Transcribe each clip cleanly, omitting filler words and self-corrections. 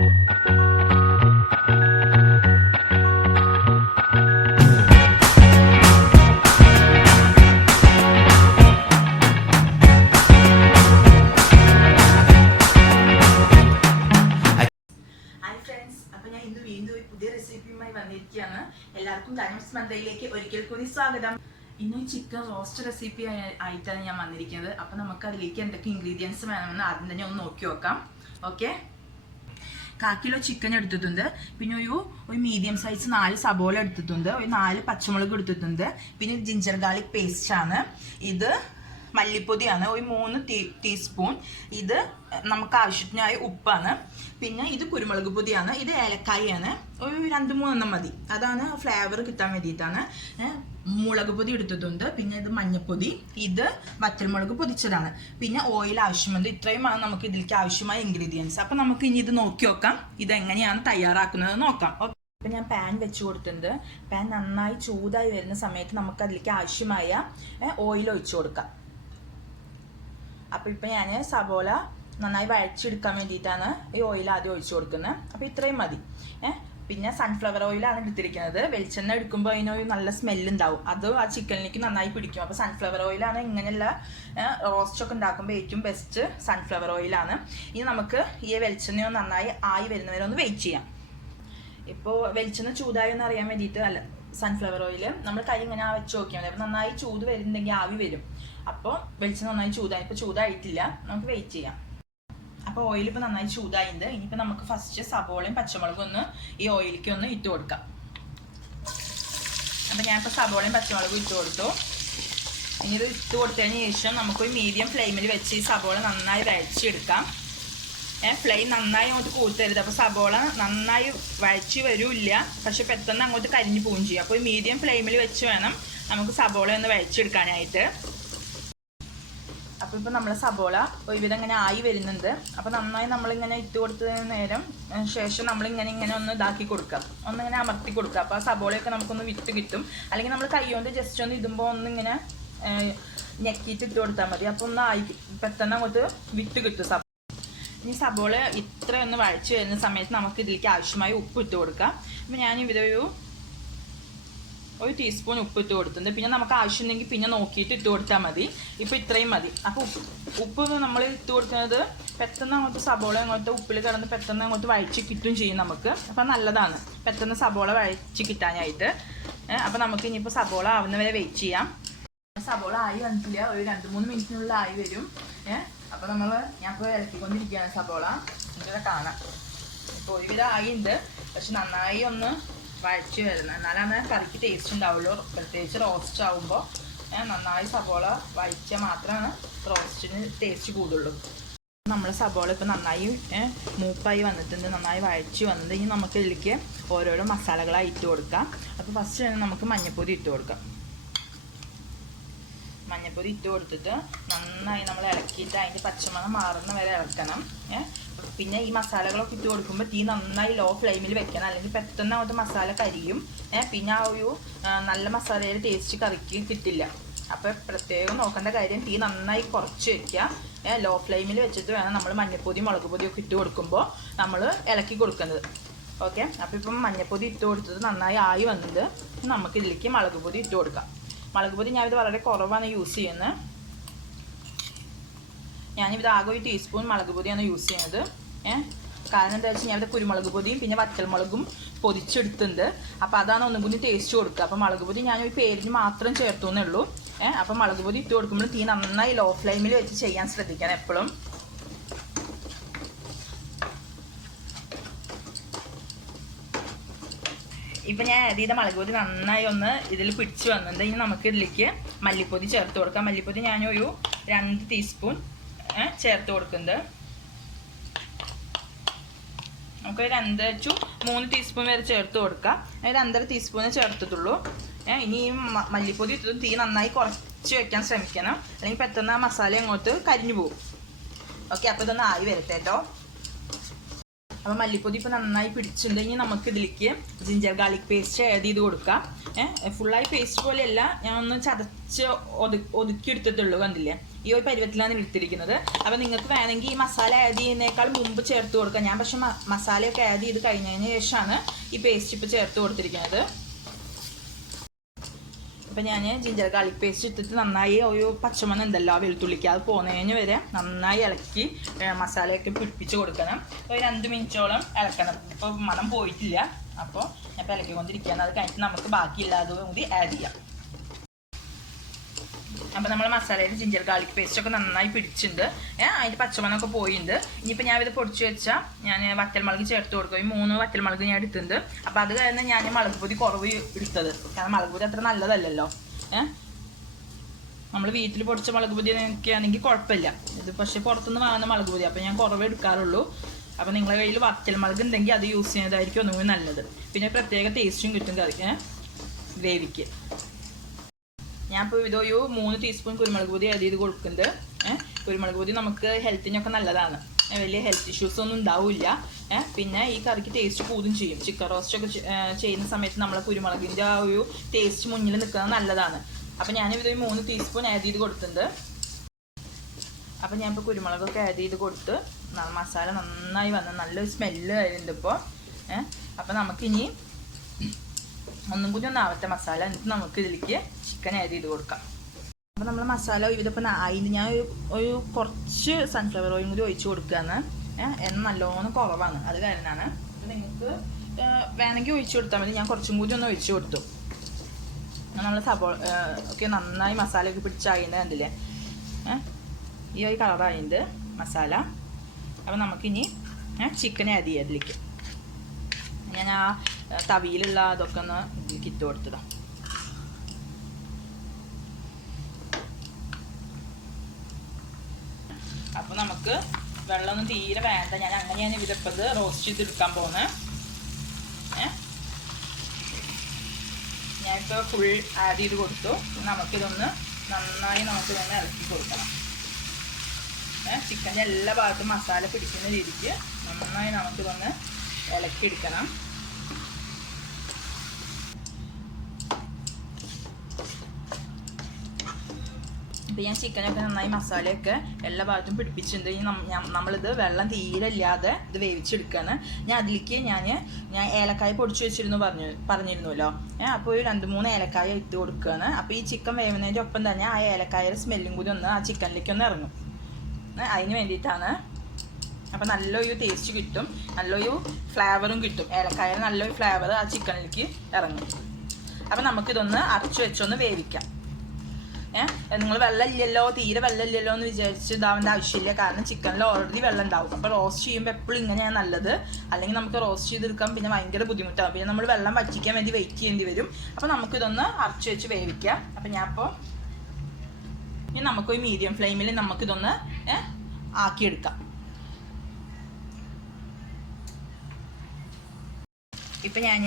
എല്ലാവർക്കും ഡൈനമിക്സ് മന്ദയിലേക്ക് ഒരിക്കൽ കൂടി സ്വാഗതം. ഇന്ന് ചിക്കൻ റോസ്റ്റ് റെസിപ്പി ആയിട്ടാണ് ഞാൻ വന്നിരിക്കുന്നത്. അപ്പം നമുക്ക് അതിലേക്ക് എന്തൊക്കെ ഇൻഗ്രീഡിയൻസ് വേണമെന്ന് ആദ്യം തന്നെ ഒന്ന് നോക്കി നോക്കാം. ഓക്കെ, 1/4 കിലോ ചിക്കൻ എടുത്തിട്ടുണ്ട്. പിന്നെ ഒരു മീഡിയം സൈസ് 4 സബോള എടുത്തിട്ടുണ്ട്. ഒരു 4 പച്ചമുളക് എടുത്തിട്ടുണ്ട്. പിന്നെ ജിഞ്ചർ ഗാർലിക് പേസ്റ്റ് ആണ്. ഇത് മല്ലിപ്പൊടിയാണ്, ഒരു 3 ടീസ്പൂൺ. ഇത് നമുക്ക് ആവശ്യത്തിനായ ഉപ്പാണ്. പിന്നെ ഇത് കുരുമുളക് പൊടിയാണ്. ഇത് ഏലക്കായാണ്, ഒരു 2-3 എണ്ണം മതി. അതാണ് ഫ്ലേവർ കിട്ടാൻ വേണ്ടിയിട്ടാണ്. മുളക് പൊടി എടുത്തിട്ടുണ്ട്. പിന്നെ ഇത് മഞ്ഞൾപ്പൊടി, ഇത് വറ്റൽമുളക് പൊടിച്ചതാണ്. പിന്നെ ഓയിൽ ആവശ്യമുണ്ട്. ഇത്രയുമാണ് നമുക്ക് ഇതിലേക്ക് ആവശ്യമായ ഇൻഗ്രീഡിയൻസ്. അപ്പം നമുക്ക് ഇനി ഇത് നോക്കി നോക്കാം, ഇതെങ്ങനെയാണ് തയ്യാറാക്കുന്നത് നോക്കാം. ഓക്കെ, ഇപ്പം ഞാൻ പാൻ വെച്ച് കൊടുത്തിട്ടുണ്ട്. പാൻ നന്നായി ചൂടായി വരുന്ന സമയത്ത് നമുക്ക് അതിലേക്ക് ആവശ്യമായ ഓയിൽ ഒഴിച്ചു കൊടുക്കാം. അപ്പോൾ ഇപ്പം ഞാൻ സബോള നന്നായി വഴച്ചെടുക്കാൻ വേണ്ടിയിട്ടാണ് ഈ ഓയിൽ ആദ്യം ഒഴിച്ചു കൊടുക്കുന്നത്. അപ്പോൾ ഇത്രയും മതി. പിന്നെ സൺഫ്ലവർ ഓയിലാണ് എടുത്തിരിക്കുന്നത്. വെളിച്ചെണ്ണ എടുക്കുമ്പോൾ അതിനൊരു നല്ല സ്മെല്ലുണ്ടാവും, അത് ആ ചിക്കനിലേക്ക് നന്നായി പിടിക്കും. അപ്പോൾ സൺഫ്ലവർ ഓയിലാണ് ഇങ്ങനെയുള്ള റോസ്റ്റൊക്കെ ഉണ്ടാക്കുമ്പോൾ ഏറ്റവും ബെസ്റ്റ് സൺഫ്ലവർ ഓയിലാണ്. ഇനി നമുക്ക് ഈ വെളിച്ചെണ്ണ നന്നായി ആയി വരുന്നവരെ ഒന്ന് വെയിറ്റ് ചെയ്യാം. ഇപ്പോൾ വെളിച്ചെണ്ണ ചൂടായി എന്ന് അറിയാൻ വേണ്ടിയിട്ട് അല്ല, സൺഫ്ലവർ ഓയിൽ നമ്മൾ കൈ ഇങ്ങനെ വെച്ച് നോക്കിയാൽ മതി. അപ്പോൾ നന്നായി ചൂട് വരുന്നുണ്ടെങ്കിൽ ആവി വരും. അപ്പോൾ വെളിച്ചെണ്ണ നന്നായി ചൂടായി. ഇപ്പോൾ ചൂടായിട്ടില്ല, നമുക്ക് വെയിറ്റ് ചെയ്യാം. അപ്പോൾ ഓയിൽ ഇപ്പോൾ നന്നായി ചൂടായിട്ടുണ്ട്. ഇനിയിപ്പോൾ നമുക്ക് ഫസ്റ്റ് സബോളയും പച്ചമുളകും ഒന്ന് ഈ ഓയിലേക്ക് ഒന്ന് ഇട്ട് കൊടുക്കാം. അപ്പോൾ ഞാനിപ്പോൾ സബോളയും പച്ചമുളകും ഇട്ട് കൊടുത്തു. ഇനി ഇത് ഇട്ട് കൊടുത്തതിന് ശേഷം നമുക്കൊരു മീഡിയം ഫ്ലെയിമിൽ വെച്ച് ഈ സബോള നന്നായി വഴച്ചെടുക്കാം. ഫ്ലെയിം നന്നായി അങ്ങോട്ട് കൂട്ടരുത്. അപ്പോൾ സബോള നന്നായി വഴച്ച് വരില്ല, പക്ഷെ പെട്ടെന്ന് അങ്ങോട്ട് കരിഞ്ഞു പോവുകയും ചെയ്യും. അപ്പോൾ മീഡിയം ഫ്ലെയിമിൽ വെച്ച് വേണം നമുക്ക് സബോള ഒന്ന് വഴച്ചെടുക്കാനായിട്ട്. അപ്പോൾ ഇപ്പോൾ നമ്മളെ സബോള ഒരുവിധം ഇങ്ങനെ ആയി വരുന്നുണ്ട്. അപ്പോൾ നന്നായി നമ്മളിങ്ങനെ ഇട്ട് കൊടുത്തതിന് നേരം ശേഷം നമ്മളിങ്ങനെ ഒന്ന് ഇതാക്കി കൊടുക്കാം, ഒന്നിങ്ങനെ അമർത്തി കൊടുക്കുക. അപ്പോൾ ആ സബോളയൊക്കെ നമുക്കൊന്ന് വിട്ട് കിട്ടും. അല്ലെങ്കിൽ നമ്മൾ കൈ കൊണ്ട് ജസ്റ്റ് ഒന്ന് ഇടുമ്പോൾ ഒന്നിങ്ങനെ ഞെക്കിയിട്ട് ഇട്ട് കൊടുത്താൽ മതി. അപ്പോൾ ഒന്ന് ആയി പെട്ടെന്ന് അങ്ങോട്ട് വിട്ട് കിട്ടും. ഇനി സബോള ഇത്ര ഒന്ന് വഴച്ച് വരുന്ന സമയത്ത് നമുക്ക് ഇതിലേക്ക് ആവശ്യമായ ഉപ്പ് ഇട്ട് കൊടുക്കാം. അപ്പോൾ ഞാൻ ഇവിടെ ഒരു ടീസ്പൂൺ ഉപ്പ് ഇട്ട് കൊടുത്തിട്ടുണ്ട്. പിന്നെ നമുക്ക് ആവശ്യമുണ്ടെങ്കിൽ പിന്നെ നോക്കിയിട്ട് ഇട്ട് കൊടുത്താൽ മതി. ഇപ്പോൾ ഇത്രയും മതി. അപ്പോൾ ഉപ്പ് നമ്മൾ ഇട്ട് കൊടുക്കുന്നത് പെട്ടെന്ന് അങ്ങോട്ട് സബോള അങ്ങോട്ട് ഉപ്പിൽ കിടന്ന് പെട്ടെന്ന് അങ്ങോട്ട് വഴച്ച് കിട്ടും ചെയ്യും നമുക്ക്. അപ്പോൾ നല്ലതാണ് പെട്ടെന്ന് സബോള വഴച്ച് കിട്ടാനായിട്ട്. അപ്പോൾ നമുക്ക് ഇനിയിപ്പോൾ സബോള ആവുന്നവരെ വെയിറ്റ് ചെയ്യാം. സബോള ആയി വന്നിട്ടില്ല, ഒരു 2-3 മിനിറ്റിനുള്ളിൽ ആയി വരും. അപ്പോൾ ഞാൻ ഇപ്പോൾ ഇറക്കിക്കൊണ്ടിരിക്കുകയാണ് സബോള. ഇങ്ങനെ കാണാം. ഇപ്പോൾ ഒരുവിധം ആയിട്ടുണ്ട്, പക്ഷെ നന്നായി ഒന്ന് വഴച്ച് വരുന്നത്, എന്നാലാണ് കറിക്ക് ടേസ്റ്റ് ഉണ്ടാവുള്ളൂ. പ്രത്യേകിച്ച് റോസ്റ്റ് ആകുമ്പോൾ നന്നായി സബോള വഴച്ചാൽ മാത്രമാണ് റോസ്റ്റിന് ടേസ്റ്റ് കൂടുള്ളൂ. നമ്മൾ സബോള ഇപ്പോൾ നന്നായി മൂപ്പായി വന്നിട്ടുണ്ട്, നന്നായി വഴച്ച് വന്നിട്ട് ഇനി നമുക്ക് ഇതിലേക്ക് ഓരോരോ മസാലകളായി ഇട്ട് കൊടുക്കാം. അപ്പോൾ ഫസ്റ്റ് തന്നെ നമുക്ക് മഞ്ഞൾപ്പൊടി ഇട്ട് കൊടുക്കാം. മഞ്ഞൾപ്പൊടി ഇട്ട് കൊടുത്തിട്ട് നന്നായി നമ്മൾ ഇളക്കിയിട്ട് അതിൻ്റെ പച്ചമണം മാറുന്ന വരെ ഇളക്കണം. പിന്നെ ഈ മസാലകളൊക്കെ ഇട്ട് കൊടുക്കുമ്പോൾ തീ നന്നായി ലോ ഫ്ലെയിമിൽ വെക്കണം, അല്ലെങ്കിൽ പെട്ടെന്ന് അങ്ങോട്ട് മസാല കരിയും. പിന്നെ ആ ഒരു നല്ല മസാലയുടെ ടേസ്റ്റ് കറിക്ക് കിട്ടില്ല. അപ്പോൾ പ്രത്യേകം നോക്കേണ്ട കാര്യം തീ നന്നായി കുറച്ച് വെക്കുക. ലോ ഫ്ലെയിമിൽ വെച്ചിട്ട് വേണം നമ്മൾ മഞ്ഞൾപ്പൊടി മുളക് പൊടിയൊക്കെ ഇട്ട് കൊടുക്കുമ്പോൾ നമ്മൾ ഇളക്കി കൊടുക്കുന്നത്. ഓക്കെ, അപ്പോൾ ഇപ്പം മഞ്ഞൾപ്പൊടി ഇട്ട് കൊടുത്തത് നന്നായി ആയി വന്നത് നമുക്ക് ഇതിലേക്ക് മുളക് പൊടി ഇട്ട് കൊടുക്കാം. മുളക് പൊടി ഞാനിത് വളരെ കുറവാണ് യൂസ് ചെയ്യുന്നത്. ഞാനിത് ആകെ 1 ടീസ്പൂൺ മുളക് പൊടിയാണ് യൂസ് ചെയ്യുന്നത്. കാരണം എന്താ വെച്ചാൽ ഞാനിവിടെ കുരുമുളക് പൊടിയും പിന്നെ വറ്റൽമുളകും പൊടിച്ചെടുത്തിട്ടുണ്ട്. അപ്പോൾ അതാണ് ഒന്നും കൂടി ടേസ്റ്റ് കൊടുക്കുക. അപ്പോൾ മുളക് പൊടി ഞാനൊരു പേരിന് മാത്രം ചേർത്തു എന്നേ ഉള്ളൂ. അപ്പോൾ മുളക് പൊടി ഇട്ട് കൊടുക്കുമ്പോൾ തീ നന്നായി ലോ ഫ്ലെയിമിൽ വെച്ച് ചെയ്യാൻ ശ്രദ്ധിക്കണം എപ്പോഴും. ഇപ്പം ഞാൻ ആഡ് ചെയ്ത മുളക് പൊടി നന്നായി ഒന്ന് ഇതിൽ പിടിച്ച് വന്നിട്ടുണ്ട്. ഇനി നമുക്ക് ഇതിലേക്ക് മല്ലിപ്പൊടി ചേർത്ത് കൊടുക്കാം. മല്ലിപ്പൊടി ഞാനൊരു 2 ടീസ്പൂൺ ചേർത്ത് കൊടുക്കുന്നുണ്ട്. നമുക്ക് 2-3 ടീസ്പൂൺ വരെ ചേർത്ത് കൊടുക്കാം. അതായത് 1.5 ടീസ്പൂണ് ചേർത്തിട്ടുള്ളൂ. ഇനി ഈ മല്ലിപ്പൊടി ഇട്ടതും തീ നന്നായി കുറച്ച് വെക്കാൻ ശ്രമിക്കണം, അല്ലെങ്കിൽ പെട്ടെന്ന് ആ മസാല അങ്ങോട്ട് കരിഞ്ഞു പോകും. ഓക്കെ, അപ്പോൾ ഇതൊന്ന് ആയി വരട്ടെ കേട്ടോ. അപ്പോൾ മല്ലിപ്പൊടി ഇപ്പോൾ നന്നായി പിടിച്ചിട്ടുണ്ടെങ്കിൽ നമുക്ക് ഇതിലേക്ക് ജിഞ്ചർ ഗാർലിക് പേസ്റ്റ് ആഡ് ചെയ്ത് കൊടുക്കാം. ഫുള്ളായി പേസ്റ്റ് പോലെയല്ല, ഞാൻ ഒന്ന് ചതച്ച് ഒതുക്കി എടുത്തിട്ടുള്ളൂ, കണ്ടില്ലേ. ഈ ഒരു പരുവത്തിലാണ് എടുത്തിരിക്കുന്നത്. അപ്പോൾ നിങ്ങൾക്ക് വേണമെങ്കിൽ ഈ മസാല ആഡ് ചെയ്യുന്നതിനേക്കാൾ മുമ്പ് ചേർത്ത് കൊടുക്കാം. ഞാൻ പക്ഷെ മസാലയൊക്കെ ആഡ് ചെയ്ത് കഴിഞ്ഞതിന് ശേഷമാണ് ഈ പേസ്റ്റ് ഇപ്പോൾ ചേർത്ത് കൊടുത്തിരിക്കുന്നത്. അപ്പോൾ ഞാൻ ജിഞ്ചർ ഗാർലിക് പേസ്റ്റ് ഇട്ടിട്ട് നന്നായി ഒരു പച്ചമണം ഉണ്ടല്ലോ ആ വെളുത്തുള്ളിക്ക് അത് പോകുന്നതിന് വരെ നന്നായി ഇളക്കി മസാലയൊക്കെ പിടിപ്പിച്ച് കൊടുക്കണം. ഒരു 2 മിനിറ്റോളം ഇളക്കണം. ഇപ്പോൾ മണം പോയിട്ടില്ല. അപ്പോൾ ഞാൻ ഇപ്പോൾ ഇളക്കിക്കൊണ്ടിരിക്കുകയാണ്. അത് കഴിഞ്ഞിട്ട് നമുക്ക് ബാക്കിയില്ലാതെ കൂടി ആഡ് ചെയ്യാം. അപ്പോൾ നമ്മൾ മസാലയിൽ ജിഞ്ചർ ഗാർലിക് പേസ്റ്റൊക്കെ നന്നായി പിടിച്ചിട്ടുണ്ട്. അതിൻ്റെ പച്ചമണമൊക്കെ പോയിട്ടുണ്ട്. ഇനിയിപ്പോൾ ഞാൻ ഇത് പൊടിച്ച് വെച്ചാൽ ഞാൻ വറ്റൽമുളക് ചേർത്ത് കൊടുക്കും. ഈ 3 വറ്റൽമുളക് ഞാൻ എടുത്തിട്ടുണ്ട്. അപ്പോൾ അത് കാരണം ഞാൻ മുളക് പൊടി കുറവ് എടുത്തത്. കാരണം മുളക് പൊടി അത്ര നല്ലതല്ലല്ലോ. നമ്മൾ വീട്ടിൽ പൊടിച്ച മുളക് പൊടി ഒക്കെ ആണെങ്കിൽ കുഴപ്പമില്ല. ഇത് പക്ഷേ പുറത്തുനിന്ന് വാങ്ങുന്ന മുളക് പൊടി. അപ്പോൾ ഞാൻ കുറവേ എടുക്കാറുള്ളൂ. അപ്പോൾ നിങ്ങളുടെ കയ്യിൽ വറ്റൽമുളക് ഉണ്ടെങ്കിൽ അത് യൂസ് ചെയ്യുന്നതായിരിക്കും ഒന്നുകൂടി നല്ലത്. പിന്നെ പ്രത്യേക ടേസ്റ്റും കിട്ടും ഗ്രേവിക്ക്. ഞാൻ ഇപ്പോൾ ഇതൊരു 3 ടീസ്പൂൺ കുരുമുളക് പൊടി ആഡ് ചെയ്ത് കൊടുക്കുന്നുണ്ട്. കുരുമുളക് പൊടി നമുക്ക് ഹെൽത്തിനൊക്കെ നല്ലതാണ്. വലിയ ഹെൽത്ത് ഇഷ്യൂസ് ഒന്നും ഉണ്ടാവില്ല. പിന്നെ ഈ കറിക്ക് ടേസ്റ്റ് കൂടും ചെയ്യും. ചിക്കൻ റോസ്റ്റൊക്കെ ചെയ്യുന്ന സമയത്ത് നമ്മൾ കുരുമുളകിൻ്റെ ആ ഒരു ടേസ്റ്റ് മുന്നിൽ നിൽക്കുന്നത് നല്ലതാണ്. അപ്പോൾ ഞാനിതൊരു 3 ടീസ്പൂൺ ആഡ് ചെയ്ത് കൊടുത്തിട്ടുണ്ട്. അപ്പോൾ ഞാനിപ്പോൾ കുരുമുളകൊക്കെ ആഡ് ചെയ്ത് കൊടുത്ത് മസാല നന്നായി വന്ന് നല്ലൊരു സ്മെല്ല് വരുന്നുണ്ട് ഇപ്പോൾ. അപ്പോൾ നമുക്കിനി ഒന്നും കൂടി ആവട്ടെ മസാല. എന്നിട്ട് നമുക്ക് ഇതിലേക്ക് ചിക്കൻ ആഡ് ചെയ്ത് കൊടുക്കാം. അപ്പോൾ നമ്മൾ മസാല ഇതിപ്പോൾ അതിന് ഞാൻ ഒരു കുറച്ച് സൺഫ്ലവർ ഓയിൽ കൂടി ഒഴിച്ച് കൊടുക്കുകയാണ്. എണ്ണ നല്ലോണം കുറവാണ്, അത് കാരണമാണ്. അപ്പോൾ നിങ്ങൾക്ക് വേണമെങ്കിൽ ഒഴിച്ച് കൊടുത്താൽ മതി. ഞാൻ കുറച്ചും കൂടി ഒന്ന് ഒഴിച്ച് കൊടുത്തു. നമ്മൾ ഒക്കെ നന്നായി മസാലയൊക്കെ പിടിച്ചായിട്ടുണ്ട്. കണ്ടില്ലേ ഈ ഒരു കളറായിട്ടുണ്ട് മസാല. അപ്പോൾ നമുക്കിനി ചിക്കൻ ആഡ് ചെയ്യാം അതിലേക്ക്. ഞാൻ ആ തവിയിലുള്ള അതൊക്കെ ഒന്ന് ഇട്ട് കൊടുത്തതാണ്. അപ്പോൾ നമുക്ക് വെള്ളമൊന്നും തീരെ വേണ്ട. ഞാൻ അങ്ങനെയാണ് ഇതിപ്പോൾ റോസ്റ്റ് ചെയ്തെടുക്കാൻ പോകുന്നത്. ഞാനിപ്പോൾ ഫുൾ ആഡ് ചെയ്ത് കൊടുത്തു. നമുക്കിതൊന്ന് നന്നായി നമുക്കിതൊന്ന് ഇളക്കി കൊടുക്കണം. ചിക്കൻ്റെ എല്ലാ ഭാഗത്തും മസാല പിടിക്കുന്ന രീതിക്ക് നന്നായി നമുക്കിതൊന്ന് ഇളക്കിയെടുക്കണം. ഇപ്പോൾ ഞാൻ ചിക്കനൊക്കെ നന്നായി മസാലയൊക്കെ എല്ലാ ഭാഗത്തും പിടിപ്പിച്ചിട്ടുണ്ട്. ഇനി നമ്മളിത് വെള്ളം തീരെ ഇല്ലാതെ ഇത് വേവിച്ചെടുക്കുകയാണ്. ഞാൻ അതിലേക്ക് ഞാൻ ഏലക്കായ പൊടിച്ച് വെച്ചിരുന്നു പറഞ്ഞിരുന്നല്ലോ. അപ്പോൾ ഒരു 2-3 ഏലക്കായ ഇട്ട് കൊടുക്കുകയാണ്. അപ്പോൾ ഈ ചിക്കൻ വേവുന്നതിൻ്റെ ഒപ്പം തന്നെ ആ ഏലക്കായയുടെ സ്മെല്ലും കൂടി ഒന്ന് ആ ചിക്കനിലേക്ക് ഒന്ന് ഇറങ്ങും. അതിന് വേണ്ടിയിട്ടാണ്. അപ്പോൾ നല്ലൊരു ടേസ്റ്റ് കിട്ടും, നല്ലൊരു ഫ്ലേവറും കിട്ടും. ഏലക്കായയുടെ നല്ലൊരു ഫ്ലേവർ ആ ചിക്കനിലേക്ക് ഇറങ്ങും. അപ്പോൾ നമുക്കിതൊന്ന് അടച്ചു വെച്ചൊന്ന് വേവിക്കാം. നിങ്ങൾ വെള്ളം ഇല്ലല്ലോ, തീരെ വെള്ളം ഇല്ലല്ലോ എന്ന് വിചാരിച്ച് ഇതാവേണ്ട ആവശ്യമില്ല. കാരണം ചിക്കനിൽ ഓൾറെഡി വെള്ളം ഉണ്ടാവും. അപ്പോൾ റോസ്റ്റ് ചെയ്യുമ്പോൾ എപ്പോഴും ഇങ്ങനെയാണ് നല്ലത്. അല്ലെങ്കിൽ നമുക്ക് റോസ്റ്റ് ചെയ്തെടുക്കാൻ പിന്നെ ഭയങ്കര ബുദ്ധിമുട്ടാകും. പിന്നെ നമ്മൾ വെള്ളം വറ്റിക്കാൻ വേണ്ടി വെയിറ്റ് ചെയ്യേണ്ടി വരും. അപ്പോൾ നമുക്കിതൊന്ന് അടച്ചു വെച്ച് വേവിക്കാം. അപ്പോൾ ഇനി നമുക്കൊരു മീഡിയം ഫ്ലെയിമിൽ നമുക്കിതൊന്ന് ആക്കിയെടുക്കാം. ഇപ്പം ഞാൻ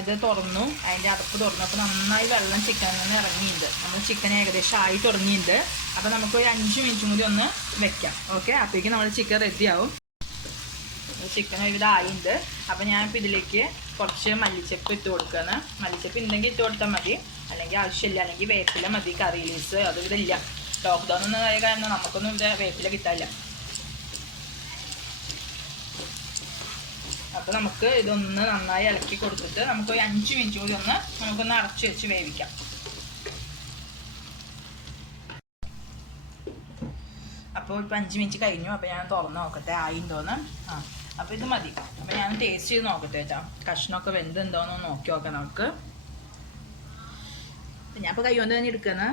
ഇത് തുറന്നു, അതിൻ്റെ അടപ്പ് തുറന്നപ്പോൾ നന്നായി വെള്ളം ചിക്കനിൽ നിന്ന് ഇറങ്ങിയിട്ടുണ്ട്. നമ്മൾ ചിക്കൻ ഏകദേശം ആയി തുടങ്ങിയിട്ടുണ്ട്. അപ്പോൾ നമുക്കൊരു 5 മിനിറ്റും കൂടി ഒന്ന് വെക്കാം. ഓക്കെ, അപ്പോഴേക്കും നമ്മൾ ചിക്കൻ റെഡിയാവും. ചിക്കൻ ഇവിടെ ആയിട്ടുണ്ട്. അപ്പോൾ ഞാനിപ്പോൾ ഇതിലേക്ക് കുറച്ച് മല്ലിച്ചപ്പ് ഇട്ട് കൊടുക്കുകയാണ്. മല്ലിച്ചപ്പ് ഉണ്ടെങ്കിൽ ഇട്ട് കൊടുത്താൽ മതി, അല്ലെങ്കിൽ ആവശ്യമില്ല. അല്ലെങ്കിൽ വേപ്പില മതി, കറി ലീവ്സ് അത് ഇവിടെ ഇല്ല. ലോക്ക്ഡൗൺ ഒന്നും ആയ കാരണം നമുക്കൊന്നും ഇവിടെ വേപ്പില കിട്ടാനില്ല. അപ്പോൾ നമുക്ക് ഇതൊന്ന് നന്നായി ഇളക്കി കൊടുത്തിട്ട് നമുക്കൊരു 5 മിനിറ്റ് കൂടി നമുക്കൊന്ന് അടച്ചു വെച്ച് വേവിക്കാം. അപ്പോൾ ഇപ്പോൾ 5 മിനിറ്റ് കഴിഞ്ഞു. അപ്പോൾ ഞാൻ തുറന്ന് നോക്കട്ടെ ആയിന്തോന്ന്. അപ്പോൾ ഇത് മതി. അപ്പോൾ ഞാൻ ടേസ്റ്റ് ചെയ്ത് നോക്കട്ടെ കേട്ടോ. കഷ്ണമൊക്കെ വെന്തുണ്ടോയെന്ന് നോക്കി നോക്കാം നമുക്ക്. ഞാൻ ഇപ്പോൾ കൈ കൊണ്ട് തന്നെ എടുക്കുന്നത്.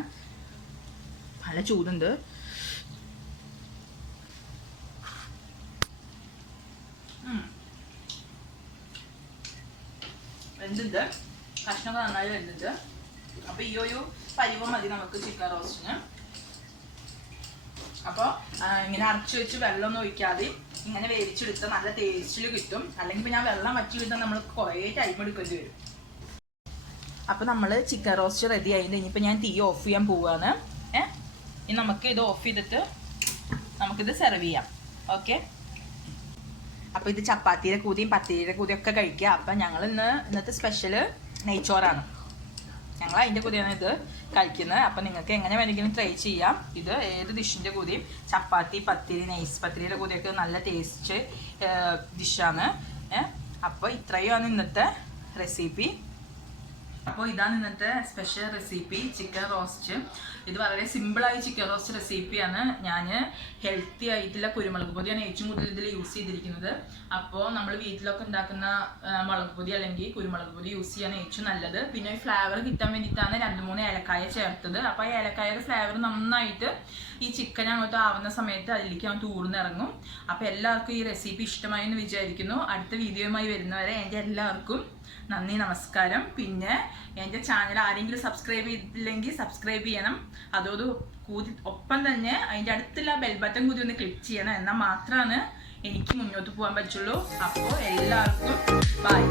നല്ല ചൂടുണ്ട്. വെന്തുണ്ട്, കഷ്ണമൊക്കെ നന്നായി വെന്തുണ്ട്. അപ്പോൾ ഈ ഒരു പരിവം മതി നമുക്ക് ചിക്കൻ റോസ്റ്റിന്. അപ്പോൾ ഇങ്ങനെ അരച്ചു വെച്ച് വെള്ളമൊന്നും ഒഴിക്കാതെ ഇങ്ങനെ വേവിച്ചെടുത്താൽ നല്ല ടേസ്റ്റിൽ കിട്ടും. അല്ലെങ്കിൽ പിന്നെ ആ വെള്ളം വറ്റി കിട്ടാൻ നമ്മൾ കുറേ ടൈം എടുക്കേണ്ടി വരും. അപ്പോൾ നമ്മൾ ചിക്കൻ റോസ്റ്റ് റെഡി ആയിട്ട് ഇനിയിപ്പോൾ ഞാൻ തീ ഓഫ് ചെയ്യാൻ പോവുകയാണ്. ഇനി നമുക്ക് ഇത് ഓഫ് ചെയ്തിട്ട് നമുക്കിത് സെർവ് ചെയ്യാം. ഓക്കെ, അപ്പോൾ ഇത് ചപ്പാത്തിയുടെ കൂടിയും പത്തിരിയുടെ കൂടിയും ഒക്കെ കഴിക്കുക. അപ്പം ഞങ്ങൾ ഇന്നത്തെ സ്പെഷ്യൽ നെയ്ച്ചോറാണ്. ഞങ്ങൾ അതിൻ്റെ കൂടെയാണ് ഇത് കഴിക്കുന്നത്. അപ്പം നിങ്ങൾക്ക് എങ്ങനെ വേണമെങ്കിലും ട്രൈ ചെയ്യാം. ഇത് ഏത് ഡിഷിൻ്റെ കൂടെയും ചപ്പാത്തി, പത്തിരി, നൈസ് പത്തിരിയുടെ കൂടെയൊക്കെ നല്ല ടേസ്റ്റ് ഡിഷാണ്. അപ്പോൾ ഇത്രയുമാണ് ഇന്നത്തെ റെസിപ്പി. അപ്പോൾ ഇതാണ് ഇന്നത്തെ സ്പെഷ്യൽ റെസിപ്പി, ചിക്കൻ റോസ്റ്റ്. ഇത് വളരെ സിമ്പിളായി ചിക്കൻ റോസ്റ്റ് റെസിപ്പിയാണ്. ഞാൻ ഹെൽത്തി ആയിട്ടുള്ള കുരുമുളക് പൊടിയാണ് ഏറ്റവും കൂടുതൽ ഇതിൽ യൂസ് ചെയ്തിരിക്കുന്നത്. അപ്പോൾ നമ്മൾ വീട്ടിലൊക്കെ ഉണ്ടാക്കുന്ന മുളക് പൊടി അല്ലെങ്കിൽ കുരുമുളക് പൊടി യൂസ് ചെയ്യാൻ ഏറ്റവും നല്ലത്. പിന്നെ ഫ്ലേവർ കിട്ടാൻ വേണ്ടിയിട്ടാണ് 2-3 ഏലക്കായ ചേർത്തത്. അപ്പോൾ ആ ഏലക്കായയുടെ ഫ്ലേവർ നന്നായിട്ട് ഈ ചിക്കൻ അങ്ങോട്ട് ആവുന്ന സമയത്ത് അതിലേക്ക് അങ്ങോട്ട് ഊർന്നിറങ്ങും. അപ്പോൾ എല്ലാവർക്കും ഈ റെസിപ്പി ഇഷ്ടമായി എന്ന് വിചാരിക്കുന്നു. അടുത്ത വീഡിയോയുമായി വരുന്നവരെ എൻ്റെ എല്ലാവർക്കും നന്ദി, നമസ്കാരം. പിന്നെ എൻ്റെ ചാനൽ ആരെങ്കിലും സബ്സ്ക്രൈബ് ചെയ്തില്ലെങ്കിൽ സബ്സ്ക്രൈബ് ചെയ്യണം. അതോട് കൂടി ഒപ്പം തന്നെ അതിൻ്റെ അടുത്തുള്ള ബെൽ ബട്ടൺ കൂടി ഒന്ന് ക്ലിക്ക് ചെയ്യണം. എന്നാൽ മാത്രമാണ് എനിക്ക് മുന്നോട്ട് പോകാൻ പറ്റുള്ളൂ. അപ്പോൾ എല്ലാവർക്കും ബൈ.